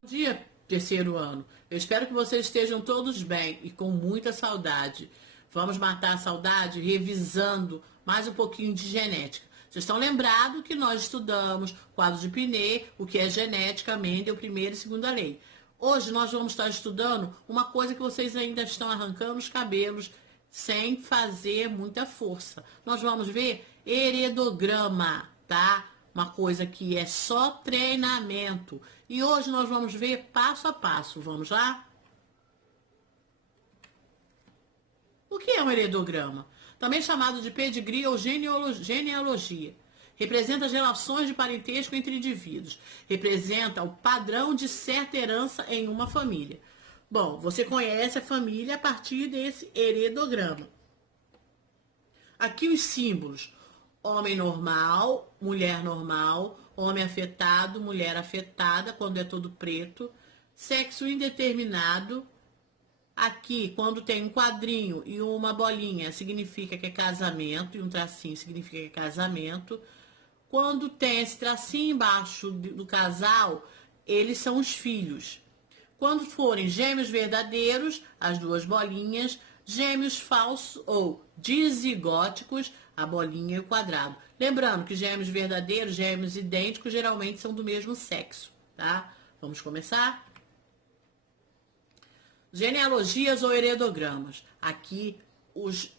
Bom dia, terceiro ano. Eu espero que vocês estejam todos bem e com muita saudade. Vamos matar a saudade revisando mais um pouquinho de genética. Vocês estão lembrados que nós estudamos quadro de Pinet, o que é genética, Mendel, primeira e segunda lei. Hoje nós vamos estar estudando uma coisa que vocês ainda estão arrancando os cabelos sem fazer muita força. Nós vamos ver heredograma, tá? Uma coisa que é só treinamento. E hoje nós vamos ver passo a passo. Vamos lá? O que é um heredograma? Também chamado de pedigree ou genealogia. Representa as relações de parentesco entre indivíduos. Representa o padrão de certa herança em uma família. Bom, você conhece a família a partir desse heredograma. Aqui os símbolos. Homem normal, mulher normal, homem afetado, mulher afetada, quando é todo preto. Sexo indeterminado. Aqui, quando tem um quadrinho e uma bolinha, significa que é casamento, e um tracinho significa que é casamento. Quando tem esse tracinho embaixo do casal, eles são os filhos. Quando forem gêmeos verdadeiros, as duas bolinhas, gêmeos falsos ou dizigóticos, a bolinha e o quadrado. Lembrando que gêmeos verdadeiros, gêmeos idênticos, geralmente são do mesmo sexo, tá? Vamos começar? Genealogias ou heredogramas. Aqui os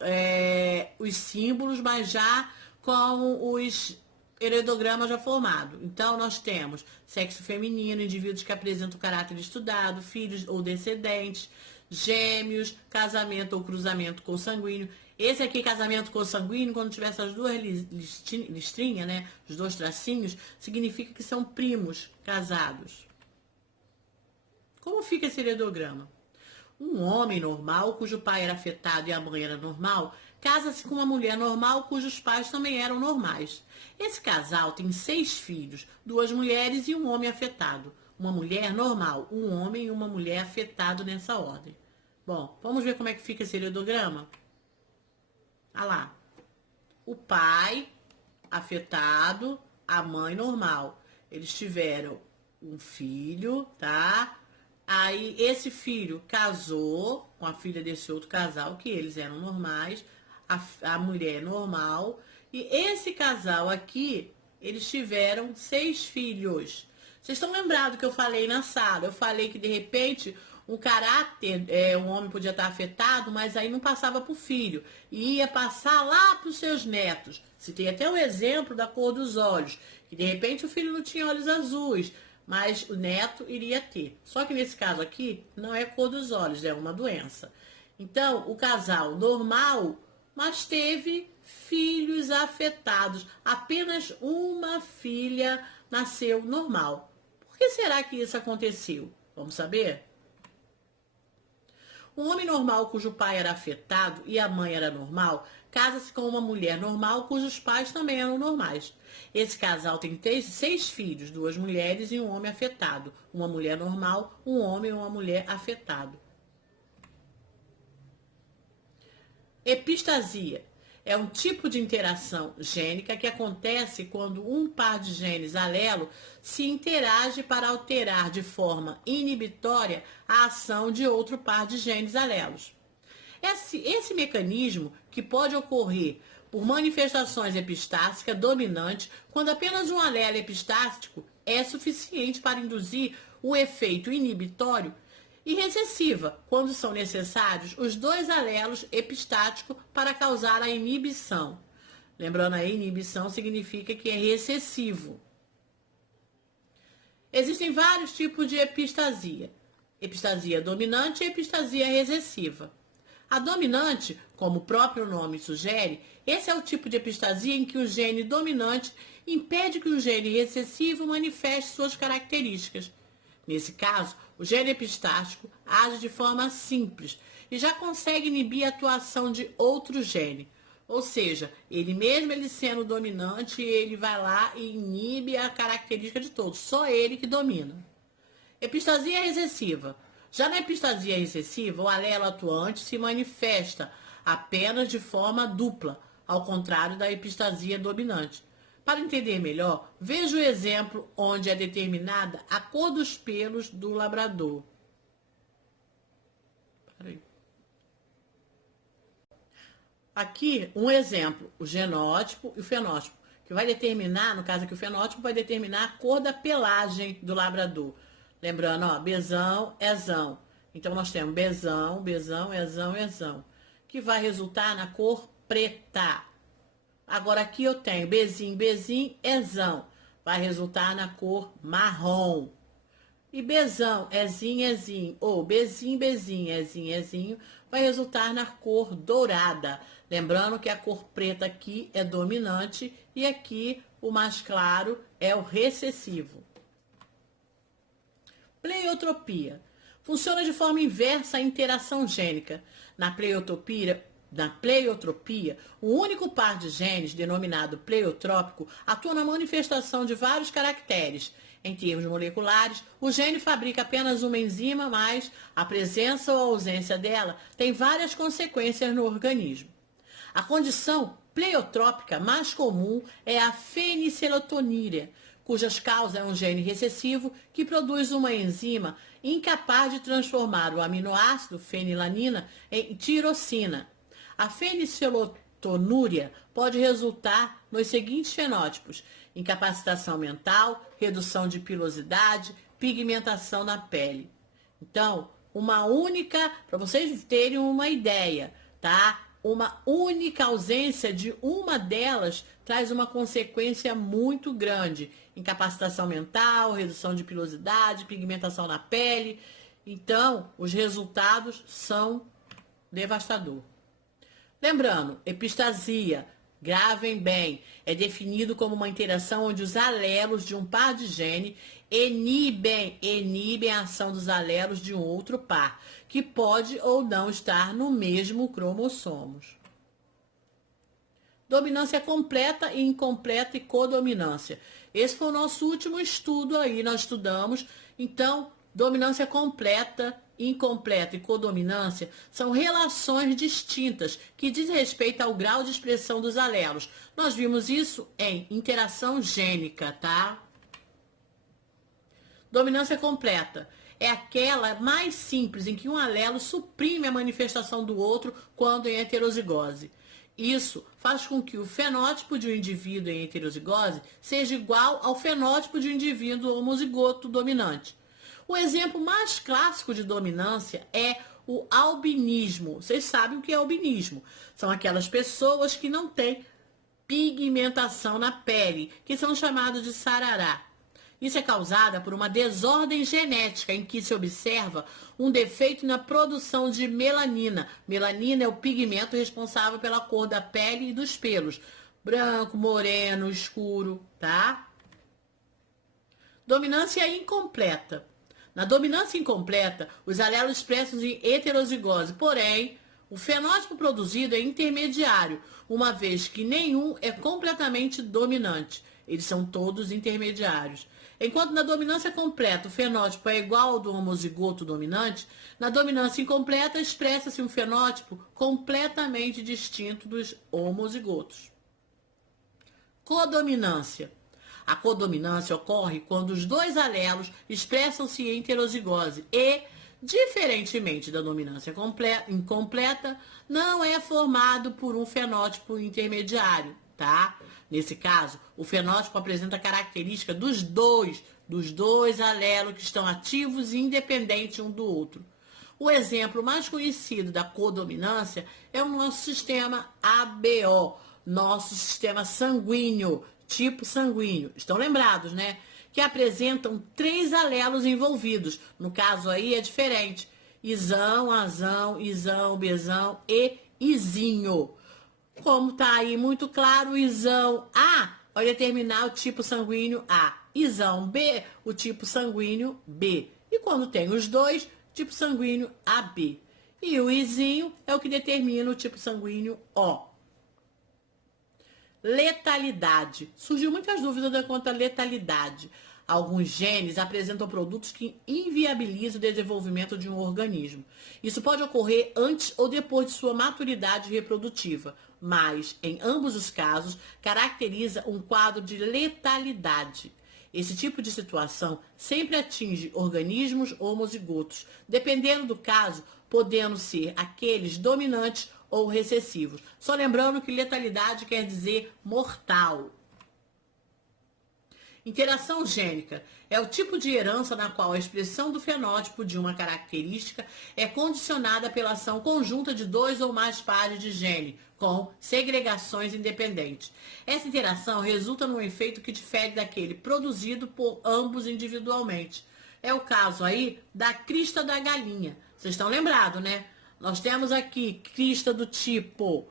símbolos, mas já com os heredogramas já formados. Então, nós temos sexo feminino, indivíduos que apresentam caráter estudado, filhos ou descendentes, gêmeos, casamento ou cruzamento consanguíneo. Esse aqui, casamento consanguíneo, quando tiver essas duas listrinhas, né, os dois tracinhos, significa que são primos casados. Como fica esse heredograma? Um homem normal, cujo pai era afetado e a mãe era normal, casa-se com uma mulher normal, cujos pais também eram normais. Esse casal tem 6 filhos, 2 mulheres e um homem afetado. Uma mulher normal, um homem e uma mulher afetado nessa ordem. Bom, vamos ver como é que fica esse heredograma? Olha lá. O pai afetado, a mãe normal. Eles tiveram um filho, tá? Aí esse filho casou com a filha desse outro casal, que eles eram normais, a mulher normal. E esse casal aqui, eles tiveram 6 filhos. Vocês estão lembrados que eu falei na sala? Eu falei que de repente um caráter, um homem podia estar afetado, mas aí não passava para o filho. E ia passar lá para os seus netos. Citei até o exemplo da cor dos olhos, que de repente o filho não tinha olhos azuis, mas o neto iria ter. Só que nesse caso aqui, não é cor dos olhos, é uma doença. Então, o casal normal, mas teve filhos afetados. Apenas uma filha nasceu normal. Por que será que isso aconteceu? Vamos saber? Um homem normal cujo pai era afetado e a mãe era normal, casa-se com uma mulher normal cujos pais também eram normais. Esse casal tem 6 filhos, 2 mulheres e um homem afetado. Uma mulher normal, um homem e uma mulher afetado. Epistasia é um tipo de interação gênica que acontece quando um par de genes alelo se interage para alterar de forma inibitória a ação de outro par de genes alelos. Esse mecanismo, que pode ocorrer por manifestações epistáticas dominantes, quando apenas um alelo epistático é suficiente para induzir o efeito inibitório, e recessiva, quando são necessários os 2 alelos epistáticos para causar a inibição. Lembrando aí, inibição significa que é recessivo. Existem vários tipos de epistasia. Epistasia dominante e epistasia recessiva. A dominante, como o próprio nome sugere, esse é o tipo de epistasia em que o gene dominante impede que o gene recessivo manifeste suas características. Nesse caso, o gene epistático age de forma simples e já consegue inibir a atuação de outro gene. Ou seja, ele sendo dominante, ele vai lá e inibe a característica de todos. Só ele que domina. Epistasia recessiva. Já na epistasia recessiva, o alelo atuante se manifesta apenas de forma dupla, ao contrário da epistasia dominante. Para entender melhor, veja o exemplo onde é determinada a cor dos pelos do labrador. Peraí. Aqui, um exemplo, o genótipo e o fenótipo, que vai determinar, no caso aqui o fenótipo, vai determinar a cor da pelagem do labrador. Lembrando, ó, Bzão, Ezão. Então, nós temos Bzão, Bzão, Ezão, Ezão, que vai resultar na cor preta. Agora, aqui eu tenho Bzinho, Bzinho, Ezão, vai resultar na cor marrom. E Bzão, Ezinho, Ezinho, ou Bzinho, Bezinho, Ezinho, Ezinho, vai resultar na cor dourada. Lembrando que a cor preta aqui é dominante e aqui o mais claro é o recessivo. Pleiotropia. Funciona de forma inversa a interação gênica. Na pleiotropia, o único par de genes, denominado pleiotrópico, atua na manifestação de vários caracteres. Em termos moleculares, o gene fabrica apenas uma enzima, mas a presença ou ausência dela tem várias consequências no organismo. A condição pleiotrópica mais comum é a feniciletoníria, cujas causas é um gene recessivo que produz uma enzima incapaz de transformar o aminoácido fenilanina em tirosina. A feniciletonuria pode resultar nos seguintes fenótipos: incapacitação mental, redução de pilosidade, pigmentação na pele. Então, para vocês terem uma ideia, tá? Uma única ausência de uma delas traz uma consequência muito grande. Incapacitação mental, redução de pilosidade, pigmentação na pele. Então, os resultados são devastadores. Lembrando, epistasia, gravem bem, é definido como uma interação onde os alelos de um par de gene inibem a ação dos alelos de um outro par, que pode ou não estar no mesmo cromossomos. Dominância completa e incompleta e codominância. Esse foi o nosso último estudo aí, nós estudamos. Então, dominância completa, incompleta e codominância são relações distintas que diz respeito ao grau de expressão dos alelos. Nós vimos isso em interação gênica, tá? Dominância completa é aquela mais simples em que um alelo suprime a manifestação do outro quando em heterozigose. Isso faz com que o fenótipo de um indivíduo em heterozigose seja igual ao fenótipo de um indivíduo homozigoto dominante. O exemplo mais clássico de dominância é o albinismo. Vocês sabem o que é albinismo? São aquelas pessoas que não têm pigmentação na pele, que são chamados de sarará. Isso é causada por uma desordem genética em que se observa um defeito na produção de melanina. Melanina é o pigmento responsável pela cor da pele e dos pelos. Branco, moreno, escuro, tá? Dominância incompleta. Na dominância incompleta, os alelos expressos em heterozigose, porém, o fenótipo produzido é intermediário, uma vez que nenhum é completamente dominante. Eles são todos intermediários. Enquanto na dominância completa o fenótipo é igual ao do homozigoto dominante, na dominância incompleta expressa-se um fenótipo completamente distinto dos homozigotos. Codominância. A codominância ocorre quando os dois alelos expressam-se em heterozigose e, diferentemente da dominância incompleta, não é formado por um fenótipo intermediário, tá? Nesse caso, o fenótipo apresenta característica dos dois alelos que estão ativos e independentes um do outro. O exemplo mais conhecido da codominância é o nosso sistema ABO, nosso sistema sanguíneo, tipo sanguíneo. Estão lembrados, né? Que apresentam 3 alelos envolvidos. No caso aí é diferente. Isão, azão, isão, bezão e izinho. Como tá aí muito claro, o isão A vai determinar o tipo sanguíneo A. Isão B, o tipo sanguíneo B. E quando tem os dois, tipo sanguíneo AB. E o izinho é o que determina o tipo sanguíneo O. Letalidade. Surgiu muitas dúvidas quanto à letalidade. Alguns genes apresentam produtos que inviabilizam o desenvolvimento de um organismo. Isso pode ocorrer antes ou depois de sua maturidade reprodutiva, mas, em ambos os casos, caracteriza um quadro de letalidade. Esse tipo de situação sempre atinge organismos homozigotos, dependendo do caso, podendo ser aqueles dominantes ou recessivos. Só lembrando que letalidade quer dizer mortal. Interação gênica é o tipo de herança na qual a expressão do fenótipo de uma característica é condicionada pela ação conjunta de dois ou mais pares de gene, com segregações independentes. Essa interação resulta num efeito que difere daquele produzido por ambos individualmente. É o caso aí da crista da galinha. Vocês estão lembrados, né? Nós temos aqui crista do tipo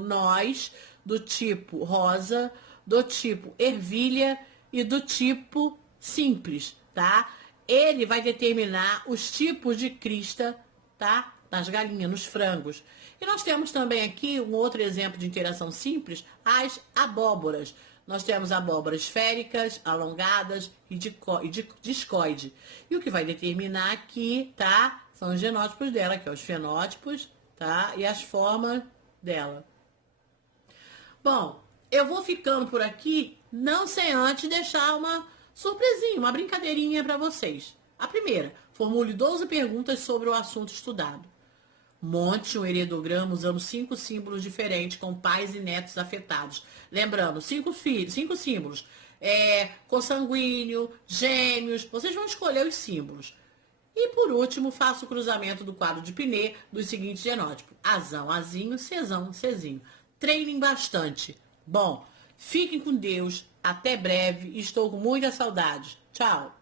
nós, do tipo rosa, do tipo ervilha e do tipo simples, tá? Ele vai determinar os tipos de crista, tá? Nas galinhas, nos frangos. E nós temos também aqui um outro exemplo de interação simples, as abóboras. Nós temos abóboras esféricas, alongadas e discoide. E o que vai determinar aqui, tá? São os genótipos dela, que é os fenótipos, tá? E as formas dela. Bom, eu vou ficando por aqui, não sem antes deixar uma surpresinha, uma brincadeirinha para vocês. A primeira, formule 12 perguntas sobre o assunto estudado. Monte um heredograma usando 5 símbolos diferentes com pais e netos afetados. Lembrando, 5 símbolos. Consanguíneo, gêmeos, vocês vão escolher os símbolos. E por último, faça o cruzamento do quadro de Pinet dos seguintes genótipos. Azão, azinho, cezão, cezinho. Treinem bastante. Bom, fiquem com Deus. Até breve. Estou com muita saudade. Tchau.